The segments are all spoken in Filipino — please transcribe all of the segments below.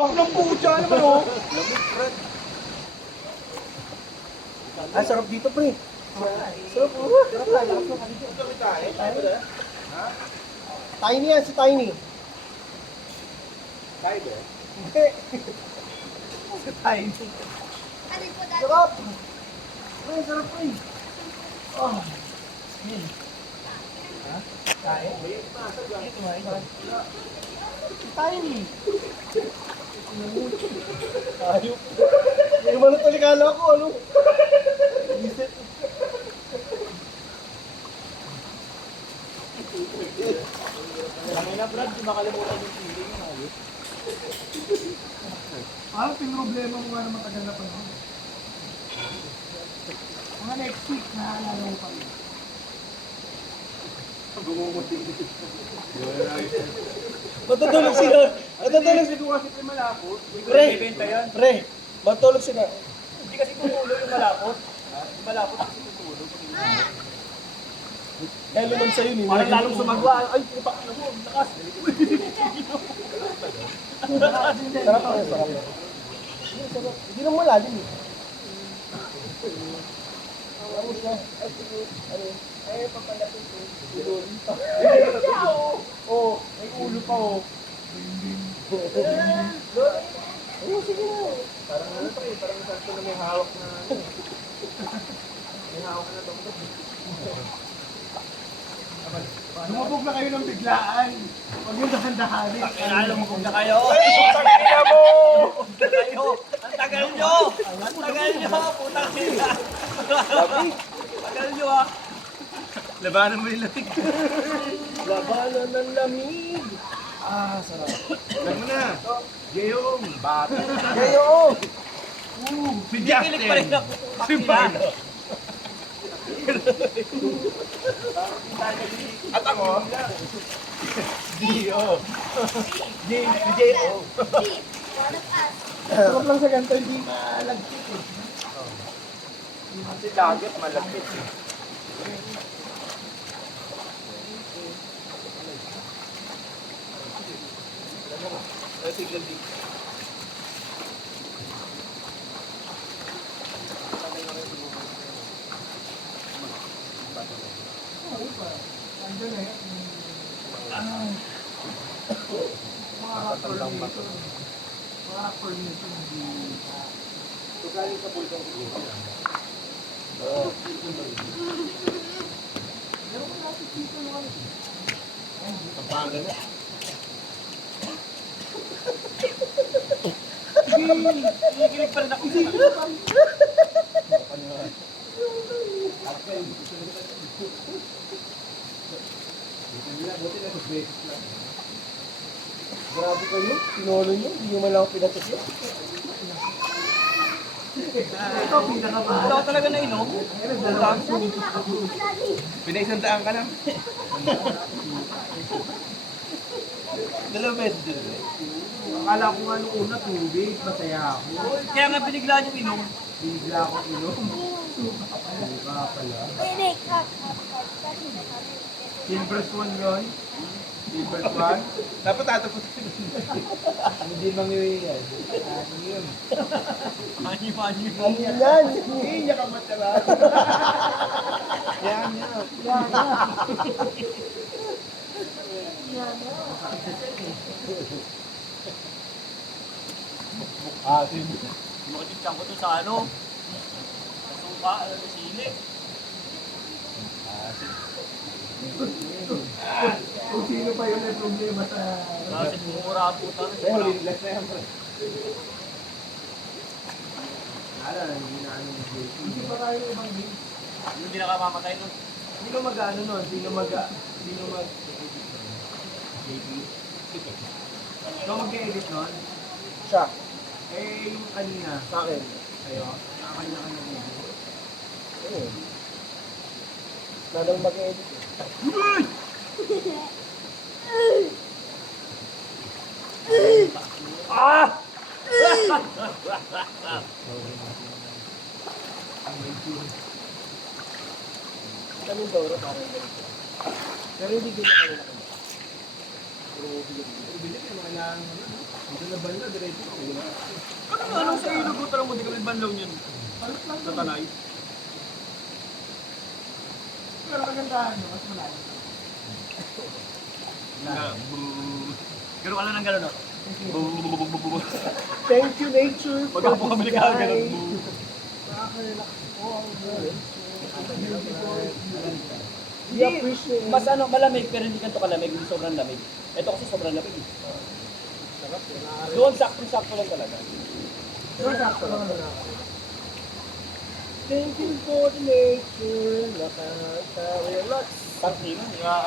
Wag ng pucha naman, oh. Ah, sarap dito, pre. Sarap, oh. Sarap lang. Tiny yan, si Tiny. Tiny ba? Hindi. Si Tiny. Sarap. Ay, sarap, pre. Oh. Yun. Ha? Kain? Si Tiny. Ayop. May naman ang talikala ko, ano? Isip. Kami na Brad, di makalimutan yung feeling mo. Parang pinroblema mo nga na matagal na panahon. Mga next week, naalala mo pa rin. Matutulog sila. Matutulog sila. Kasi kasi malapot. Pre, Ibenta yan. pre, matulog sila. Hindi kasi tutulog yung malapot. Yung malapot kasi tutulog. Dahil naman sa'yo, ni Parang lalong sumagwa. Ay, putak na mo. Lakas. Sarap ako, sarap. Hindi naman malalim eh. Ano siya? Ay, papalapit ko. Oo, may ulo pa oh. Ayun, sige na. Parang ano to eh, parang sakto na may hawak na ano. May hawak na tungkol. Lumabog na kayo ng biglaan. Huwag yung dahan-dahanin. Kailangan mo kung na kayo. Pagkakita mo! Kayo! Ang tagal nyo! Ang tagal nyo! Putang sila! Tagal nyo ah! Labanan mo yung lamig. Labanan ng lamig. Ah, sarap. Alam mo na! Gayong bata. Kayo! Si Justin! Pa rin ako. Si Barno. At ako? Dio. J.O. Sarap lang sa ganito, hindi malagkit eh. Kasi dagat malapit. Ay, tignan dito. Andun eh. Mga rapper nito. Mga rapper nito. So, galing sa pulkang siguro. Meron ko natin dito naman. Pampanga na. Kinikilig pa rin ako. Grabe kayo, pinolo nyo, hindi nyo man lang ako pinatasya. Ito, pinakamahal. Ikaw talaga nainom? Pinaisandaan ka lang. Dalawang beses din. Akala ko nga nung una tubig, masaya ako. Kaya nga binigla yung inom. Binigla ako inom. Suka pala. Silver's one yun. Silver's one. Dapat tatapos ko. Hindi mangiwi yan. Yun. Anyo. Ano yan? Hindi niya ka matala. Yan niya. Makikita ko to sa ano? Sa suka, sa sili. Kung sino pa yun may problema sa... Kasi bumura po tayo. Last na yan, pre. Ala, hindi na ano yung JP. Hindi pa tayo ibang game. Hindi nakamamatay nun. Sino mag-ano nun? Sino mag... JP? Ikaw mag-edit nun? Siya. Eh, yung kanina. Sa akin. Kayo? Nakakanya-kanya din. Oo. Lalong mag-edit eh. Ah! Kami Doro parang ganito. Pero hindi ganyan kanila kami. Pero bigyan. Bilik yung mga kailangan mo. Ano nga, anong sa ilog mo talagang mo, di kami banlaw yun. Sa tanay. Pero kagandahan nyo, mas malayo. Gano'n ka lang ng gano'n, no? Thank you, nature, for Pagkapo kami this nagkakaroon, guy. ganun. Nakaka-relax po ang nature. We appreciate Mas ano, malamig, pero hindi ganito kalamig, hindi sobrang lamig. Ito kasi sobrang lamig. Sarap eh. Doon, sakto-sakto lang talaga. Pero sakto lang na. Thank you for the nature. Nakaka-relax. Tangina,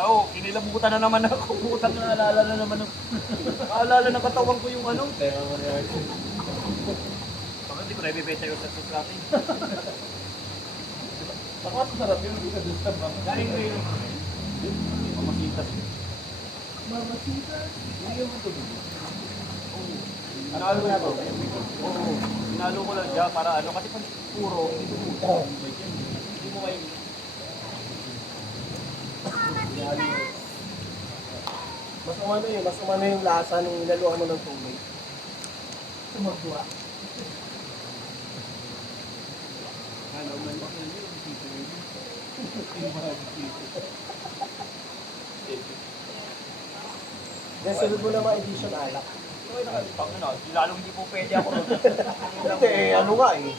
oo, kinilabutan na naman ako. Butang na naalala na naman. Naalala ng katawan ko yung ano. Baka hindi ko na ibibenta yung sa natin. Baka masarap yun, hindi ka doon sa bang. Galing na yun. Mamasitas yun. Mamasitas. Hindi yung ito. Ano mo na to? Oo. Sinalo ko lang siya para ano, kasi pag puro, hindi mo hindi mo kayo. Mas umano yun, mas umano yung lasa nung inaluan mo ng tubig. Tumagwa. Then sunod mo naman edition alak. Lalong hindi po pwede ako ron. Hindi, ano nga eh.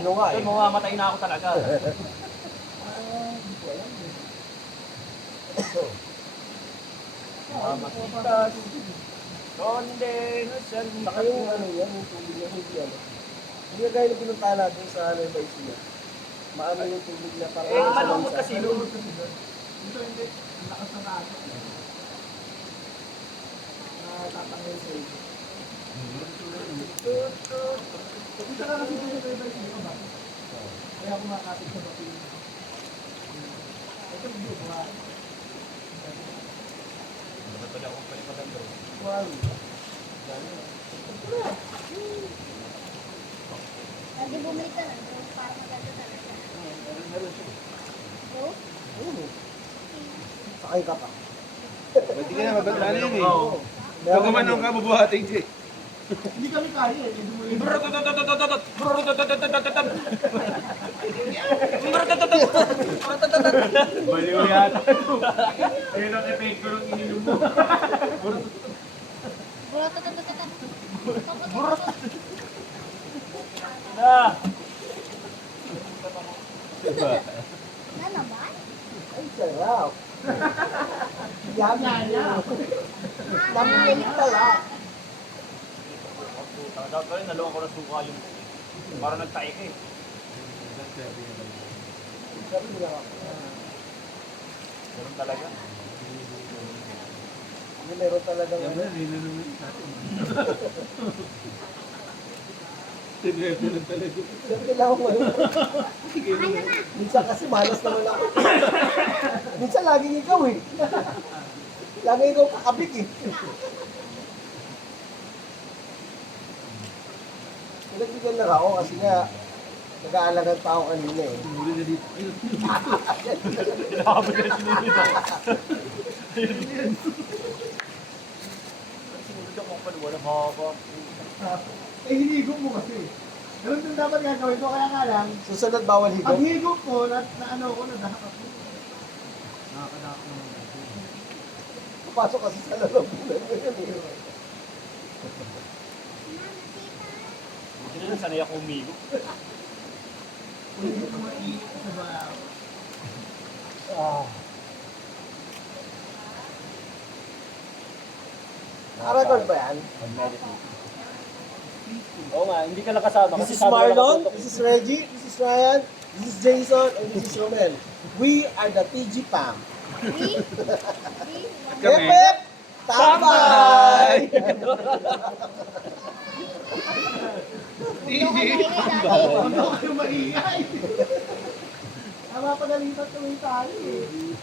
Ano nga eh. Doon, mamamatay na ako talaga. Mamasitas. Donde nasan Saka yung ano yan, yung tubig na hindi ano. Hindi na gaya na pinuntahan natin sa Nueva Ecija. Maano yung tubig na parang sa malungkot bansa. kasi. Ito hindi. Ang lakas ng aso. Natatanggal sa iyo. Dito ka kasi dito sa iyo ba? Kaya ako makakapit sa bapi. Ito video ba? Wow. Lagi bumili ka na bro, para maganda talaga. Bro? Ayun eh. Sakay ka pa. Hindi ka na mabaglaan yun eh. Oo. Huwag naman nung kabubuhating siya. Hindi kami kaya eh. Hindi mo yun. Baliw yata. Ayun ang effect ko ng ininom mo. Bro, tatatatata. Na. Na naman? Ay, sarap. Yummy. Yummy pala. Dapat pala nalungan ko na suka yung parang nagtae ka eh. Sabi nila ako. Ganun talaga. Hindi meron talagang ano. Sabi nila ako ano. Minsan kasi malas naman ako. Minsan laging ikaw eh. Laging ikaw kakabik eh. Pinagbigyan lang ako kasi nga nag-aalagan pa ako kanina eh. Pinakabot na sinunod ako. Sinunod ako pala, walang haba. Eh, hinigop mo kasi. Ganun din dapat gagawin ko, kaya nga lang, Susunod bawal pag higop. higop ko, na ano ko, nadahak ako. Nakakadahak naman. Papasok kasi sa lalabunan ko yun eh. Hindi na sanay ako umigo. Hindi ko maiit sa bayaw. Ah. Nakarecord ba yan? Oo nga, hindi ka lang kasama. This kasi is sabi ko Marlon, nakatutok. this is Reggie, this is Ryan, this is Jason, and this is Romel. We are the TG Pam. Three? Hep hep! Tambay! Ano kayo maingay? Mapagalitan tuloy tayo eh.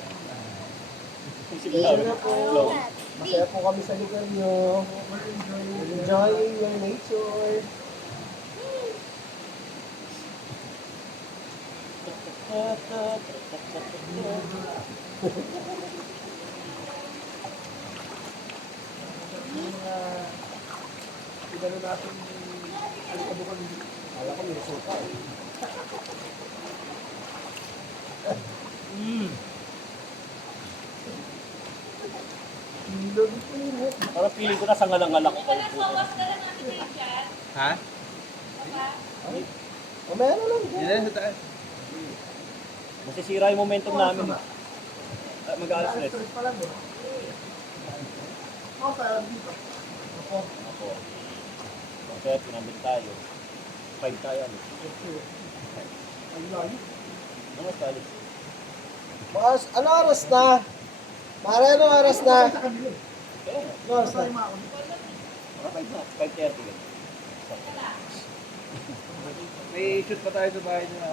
Masaya po. Masaya po kami sa lugar nyo. Enjoying your nature. gano'n natin alikabukan. Kala ko may suka eh. Parang feeling ko nasa ngalang-ngalak ko. Ha? O meron lang Yan dyan. na sa taas. Masisira yung momentum namin. Mag-aalas stress. Stress pa lang eh. Ako sa dito. Ako. Kasi pinambit tayo. 5 tayo. Ano? Ang layo. Ano tayo? Ano oras na? Pare, ano oras na? Sa kanila eh. Kaya nga. Ano oras na? Tayo maakon. Mga 5 na. 5:30 ganun. May shoot pa tayo sa bahay nila.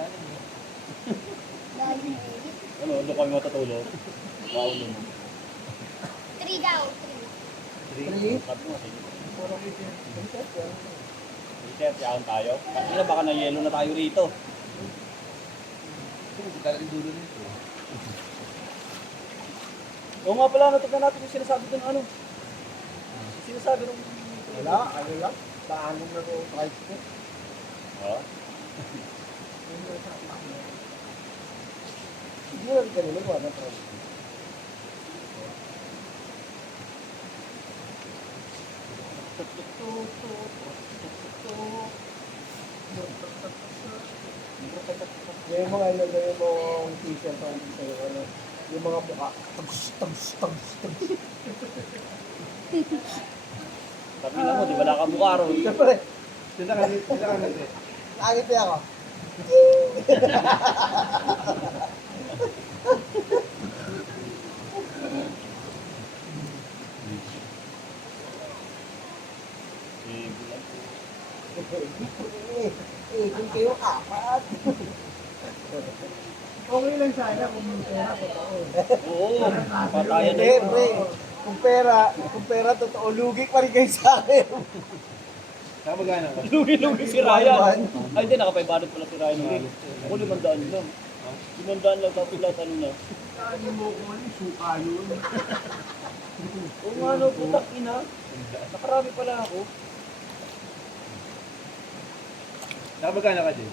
Dahil yung edit. Ano, doon kami matutulog. Paulo mo. 3 daw, 3? Sabi mo kasi. 3? 3:30 akong tayo. Kasi na baka na-yelo na tayo rito. Ito, talagang dulo nito. Oo nga pala, natignan natin yung sinasabi doon ano. Sinasabi nung... Wala, ano lang. Paanong na yung price ko. Ha? Hindi lang kanina, wala na price ko. Yung mga ilagay mong t-shirt ang sa'yo, ano, yung mga mukha. Tags. Sabi na mo, di wala ka mukha ron. Siyempre, Sila ka natin. nakakit niya ako. Kung kayo apat. Okay lang sana kung may pera, totoo. Oo, patayan na Hindi, yun. pre. Kung pera, totoo, lugi pa rin kayo sa akin. Saka magana ka? Lugi-lugi si Ryan. Ay, hindi, naka-500 pala si Ryan. Ako 500 lang. 500 lang, tapos lahat ano na. Saan mo kung ano, suka yun. Oo nga no, putak ina. Nakarami pala ako. Saka magana ka din?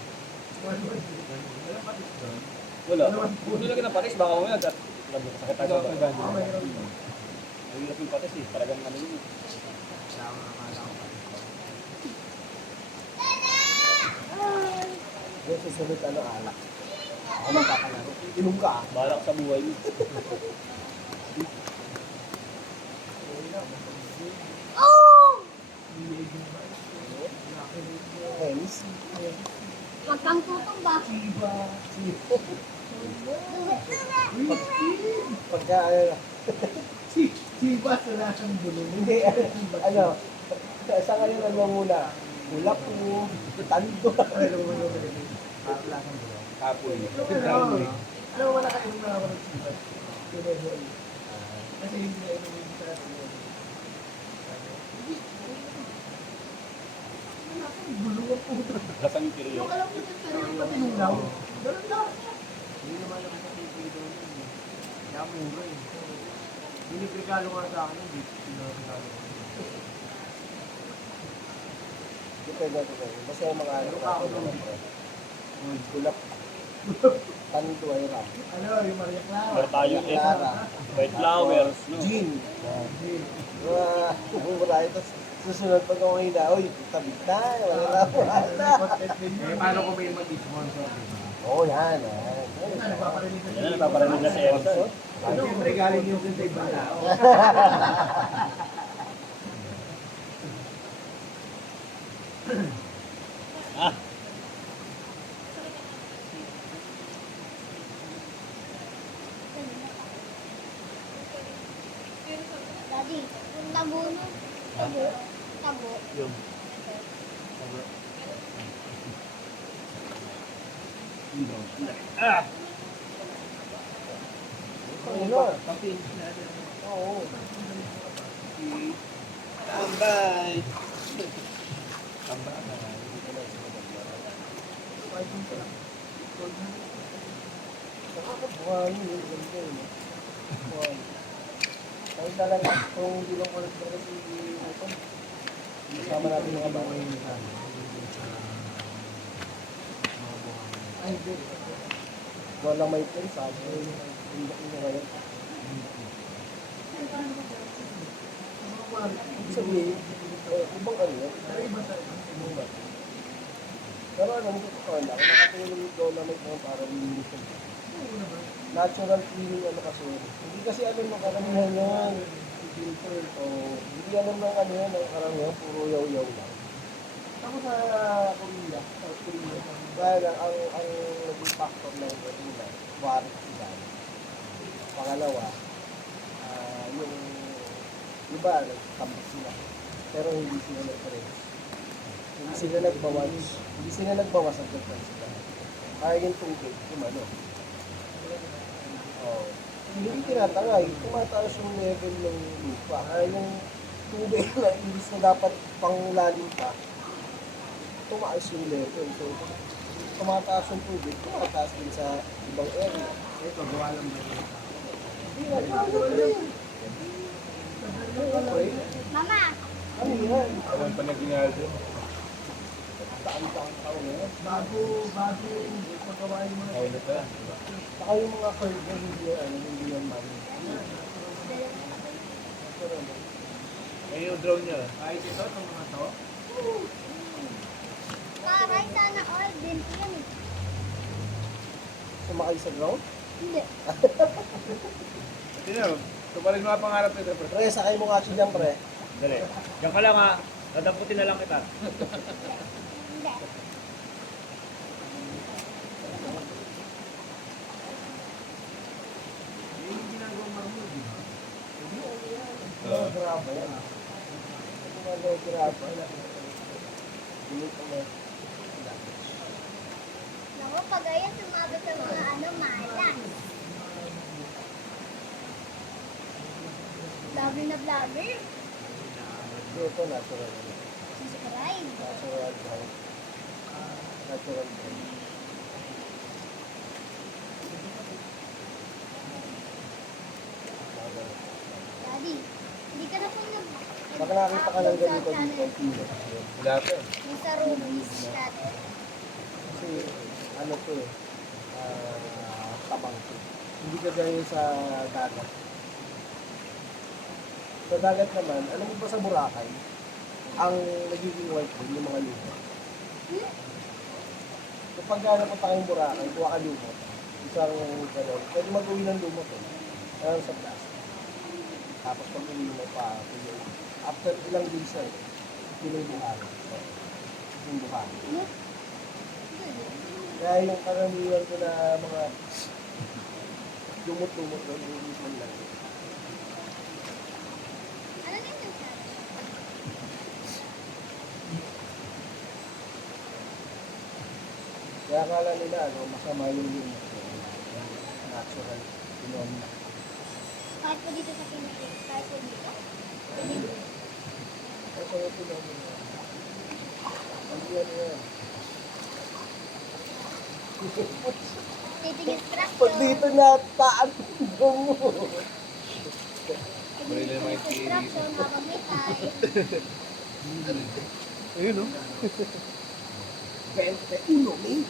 Wala. Kung nilagyan ng patis, baka mamaya sakit tayo sa baba. Mahirap yung patis eh. Talagang ano yun. Yung susunod, ano, alak. Ako magkakalaro. Inom ka, ah. Balak sa buhay mo. Hens. Huwag kang tutumba. Pagka, ano, Chivas, wala siyang bulong. hindi, ano, sa ngayon, ano muna, ulap mo, tando. Wala siyang bulong. Kapoy. Alam mo, wala ka inom na ako ng chivas. Tineboy. Kasi hindi na inom yung sa atin. Bulong ang puto. Lasang yung tiriyo. Yung alam mo dyan, pero yung patinulaw. Ganun lang. Hindi naman ako sa TV doon. Kaya mura eh. Binibigalo nga sa akin, hindi pinagalo. Depende ako kayo. Basta yung mga ano ako naman. Gulap. Tando ay ram. Ano, yung Maria Clara. Meron tayong Clara. white flowers. No? Gin. Mura ito. Susunod pag ako hina, oy, tabit na, wala na. Paano kung may mag-sponsor? Oo, yan. Yan. Nagpaparinig na Yan na, napaparinig na si Elson. Siyempre galing yung sa ibang tao. Ah, Daddy, yung tabo no? Tabo. Tabo. yun. Ah! Ano? Oo. Tambay! Nakakabuhay yun. Ganda yun. Buhay. Kaya talaga, kung hindi lang ulit ba kasi ito, Kasama natin mga bata. Ay, hindi. Walang may place, sabi ko. Hindi ko ngayon. Sabihin, ibang ano yan? Ibang ba? Pero ano, hindi ko lang. Nakatulong yung dolomite mo para linisin. Natural cleaning ano kasi yun. Hindi kasi alam ng karamihan yan. Filter o hindi alam ng ano yan, ng karamihan, puro yaw-yaw lang. Ako sa Korea, South Korea, dahil ang naging factor ng Korea, warit sila. Pangalawa, yung iba, nagtambak sila. Pero hindi sila nag-press. Hindi sila nagbawas ang gagawin sila. Kaya yung tubig, kumano. Oh. Hindi tinatangay, tumataas yung level ng lupa. Kaya yung tubig na imbis na dapat panglalim pa, tumaas yung level. So, tumataas yung tubig, tumataas din sa ibang area. Ito, gawa lang ba yun? Hindi na, ano rin? Okay. Mama, Ano yan? Alam pa nag-inaldo. Taon-taon taon na yan. Bago magawa yung mga Ay, nata. Saka yung mga curve na hindi yan mali. Ay, yung drone niya. kahit ito, itong mga to. taray sana all din yan eh. Sumakay sa ground? Hindi. Tingnan, ito pa rin mga pangarap nito. Pre, sakay mo kasi dyan, pre. Dali. Diyan ka lang ha. Dadamputin na lang kita. Hindi. Yung ginagawa marunod, di ba? Mga graba yan. Mga graba. Bilit na. Naku, pag ayan, sumabot sa mga ano, malas. Vlogger na vlogger. Ito, natural. Subscribe. Natural drive. Natural drive. Daddy, hindi ka na po nag... Baka nakita ka lang ganito channel. dito. Pino. Wala pa. Yung sa Ruby's channel. Kasi, ano to eh, tabang to. Hindi ka gaya sa dagat. Sa dagat naman, alam mo ba sa Boracay, ang nagiging white din yung mga lumot. Kapag napunta kayong Boracay, kuha ka lumot. Isang gano'n, pwede mag-uwi ng lumot eh. Alam sa plastic. Tapos pag uwi mo pa, after ilang days na eh, pinubuhan. Yung buhan. Kaya yung karamihan ko na mga lumot-lumot doon, ulit man lang. Ano din yung channel? Kaya akala nila, ano, masama yung lumot. Natural phenomena. Kahit po dito sa Pilipinas, kahit po dito. Natural phenomena. Ano yan yan? Titigil scratch Pag dito na, taan mo. Bali na mga Distraction habang may time. Ayun, no? 21, May.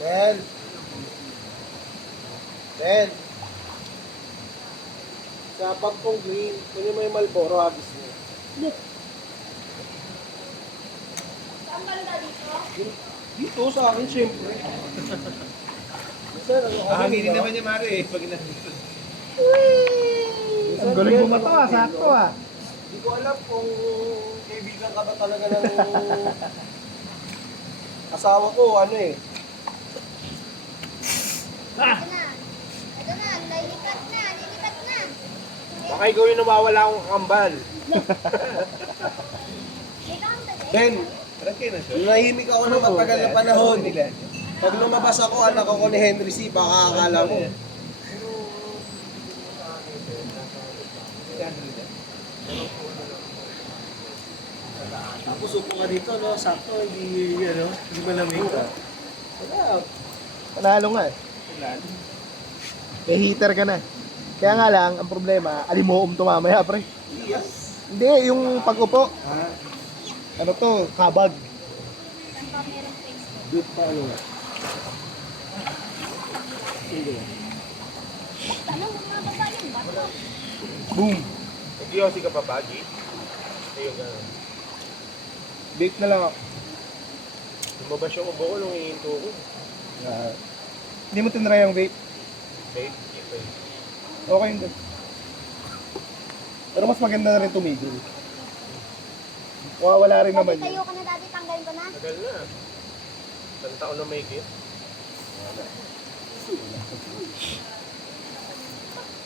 Ben. Ben. Sa pagpong green, kunin mo yung Malboro, habis mo. Saan banda dito? Dito sa akin, siyempre. Sir, ano ka? Hanginin naman niya, Mari, eh. Pag inaldo. Ang galing bumato sakto Hindi ko alam kung kaibigan ka ba talaga ng asawa ko, ano eh. Ito na. Ito na. Lilipat na. Lilipat na. Baka ikaw yung nawawala akong kambal. Dito ang tabi. Ben, Parang kayo na siya. nahimik ako ng matagal na panahon. Pag lumabas ako, anak ako ni Henry C, baka akala mo. Tapos upo ka dito, no? Sakto, hindi malamig ka. Wala. Panalo nga eh. May heater ka na. Kaya nga lang, ang problema, alimuom to mamaya, pre. Hindi, yung pag-upo. Ano to, kabag. Saan pa meron Facebook? Beef pa ano nga. Tanong mga baba yung bato. Boom. Nag-yosi ka pa, Pagi? Ayun, gano'n. Bake na lang ako. Lumabas yung ubo ko nung hihinto ko. Hindi mo tinry yung vape. Babe, iba yun. Okay yun din. Pero mas maganda na rin tumigil. Wala rin naman Dati tayo yun. ka na dati, tanggalin ko na. Tagal na. Isang taon na may gift.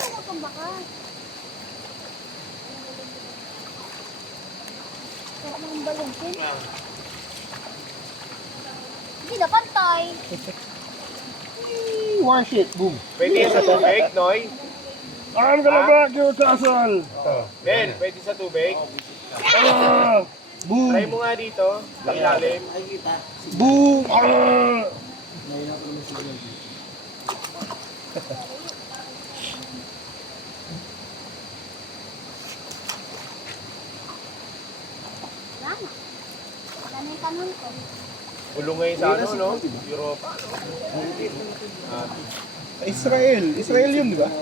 Tawa kang baka. Sarap ng balusin. Hindi na pantay. Wash it, boom. Pwede yan sa tubig, Noy? I'm gonna back your castle! Ben, pwede sa tubig? Boom! Try mo nga dito. Sa ilalim. Boom! Wala na. Wala na yung tanong ko. Ulong ngayon sa ano, no? Europa, no? Sa Israel. Israel yun, di ba?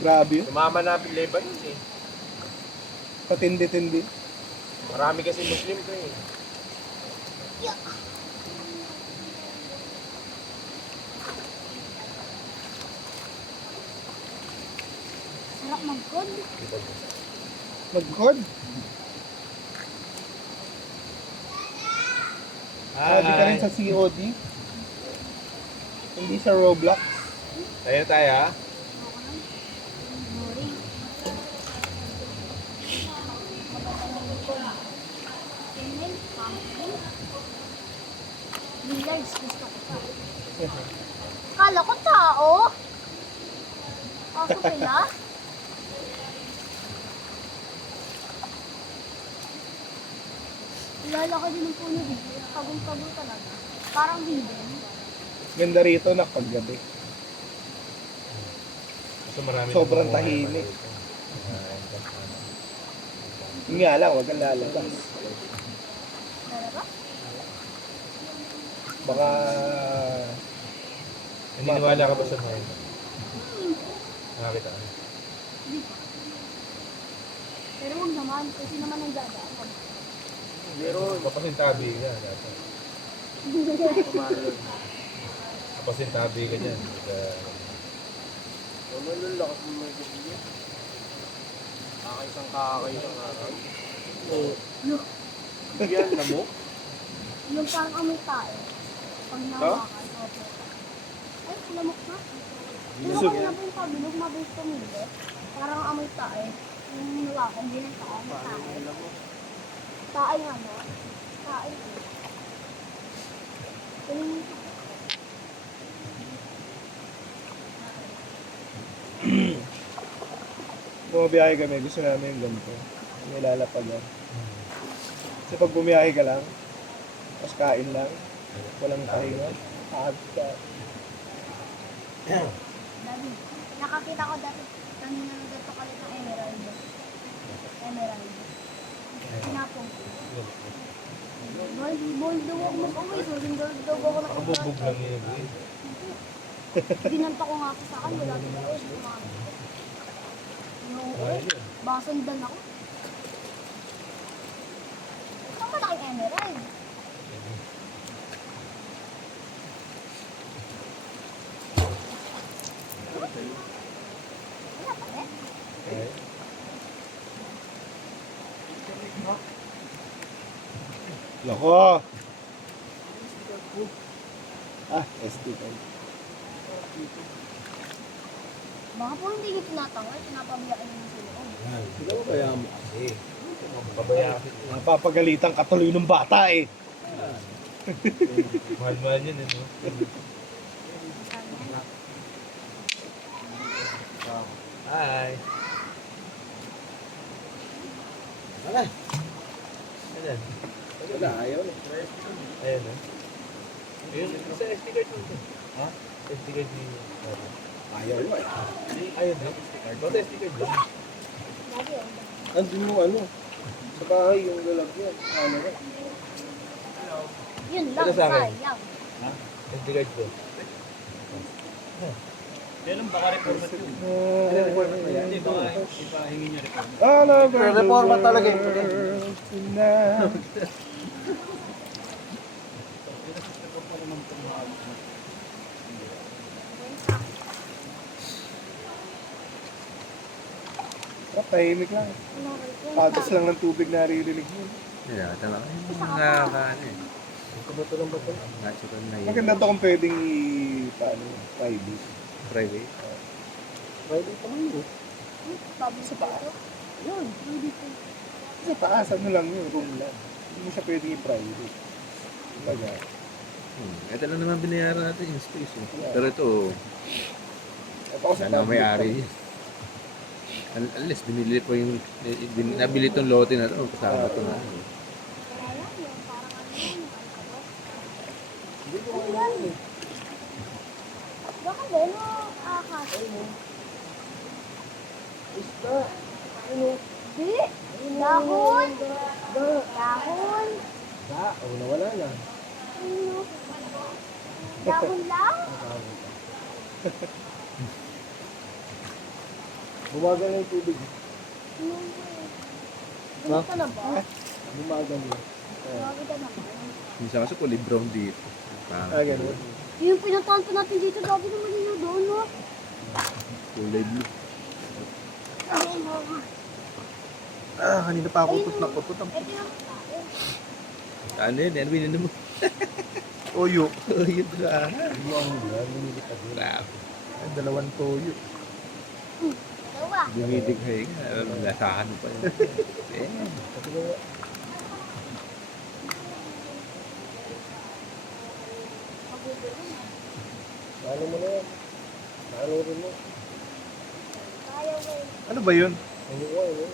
Grabe yun. Sumama na Lebanon eh. Patindi-tindi. Marami kasi Muslim ko eh. Sarap mag-good. Mag-code. Di ka rin sa COD. Hindi sa Roblox. Ayan tayo ha. Boring. Email, pumpkin. Billiards, gusto ko pa. Kala ko tao. Ako pala. Ilalaki din ng puno dito. Kagong-kagong talaga. Parang hidden. Ganda rito na paggabi. So, marami Sobrang tahimik. Yun nga lang, wag kang lalabas. Talaga? Baka... Naniniwala ka ba sa mga nakakita ka? Pero huwag naman. Kasi naman ang dadaan. Pero mapasintabi ka dapat. Mapasintabi ka dyan. Ano yung lakas mo may gabi? Kakaisang araw. Yan, lamok. Yung parang amoy tayo. Pag nawakan. Opo. Ay, lamok na. Pero kung na po yung pabilog, mabilis tumili. Parang amoy tayo. Yung nawakan, hindi ng tayo. Tayo. Tayo nga, no? Tayo. Tingin mo. Bumabiyahe kami, gusto namin yung ganito. May lalapagan. Kasi pag bumiyahe ka lang, tapos kain lang, walang pahinga, agka. Daddy, nakakita ko dati kanina ng gato kalit ng emerald. Emerald. Sinapong ko. Bold daw ako mag-uwi. So, lindol daw ako ng Nakabubog lang yun. Binanta ko nga ako sa akin. Wala din ako. Basundan ako. Saan malaking emerald? Wala pa rin. Loko! SD card. Baka po hindi niyo tinatanggal. Pinapabayaan niyo sa loob. Sila mo kaya mo kasi. Pabaya kasi. Napapagalitan ka tuloy ng bata eh. Mahal-mahal yun, ano? Hi! Wala. Ayan. Wala, ayaw na. Ayan, ha? Ayun, sa SD card mo. Ha? SD card mo. Ayaw mo eh. Ayun na. Basta sticker dyan. Lagi yun. Andun yung ano, sa bahay yung lalagyan. Ano ba? Yun lang, Ito sa akin. sayang. Sticker ko. Kailan baka reformat yun? Hindi, baka ipahingi niya reformat. All over the Reforma talaga yun. world tonight. Tahimik lang. Patas lang ng tubig na naririnig mo. Yeah, tama. Nakakaano eh. Kabato ng bato. Natural na yun. Maganda to kung pwedeng paano, private. Private. Pwede pa man yun. Baboy sa bato. Yun. Sa taas, ano lang yun, room lang. Hindi mo siya pwedeng i-private. Kumbaga, Ito lang naman binayaran natin yung space eh. Pero ito, ito ako sa sana may ari. Unless binili po yung, nabili itong lote na ito, kasama ito na. Wala yun, parang ano yun, alkabot. Hindi ko kailangan eh. Baka din, ahas. Isda. Ano? Di, dahon. Da. Dahon. Da. Oh, nawala na. Ano? Dahon lang? Bumagal na yung tubig. Gusto na ba? Bumagal na. Grabe ka naman. Minsan kasi kulay brown dito. ganun. Yung pinuntahan pa natin dito, grabe naman yun doon, no? Kulay blue. Kanina pa ako put na put. Ito yung tayo. Ano yun? Ano binili mo? Toyo. Yun na. Ano ang yan? Lumilipad yun. Grabe. Ay, 2 toyo. Dalawa. Dumidighay ka. Lasahan mo pa yun. Eh, Sabi ko nga, ano mo na yan? Ano rin mo? Kaya ko yun. Ano ba yun? Ano ko, ano?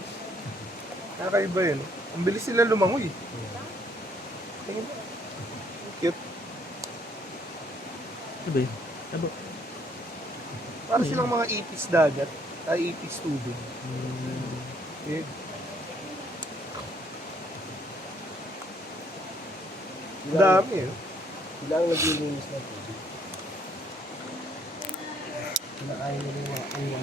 Nakakaiba yun. Ang bilis sila lumangoy. Tingin mo. Cute. ano ba yun? Ano ba? Para silang mga ipis dagat. Ay, ipis tubig. Yun. Ang dami eh. Sila ang naglilinis ng tubig. Kinakain nila yung mga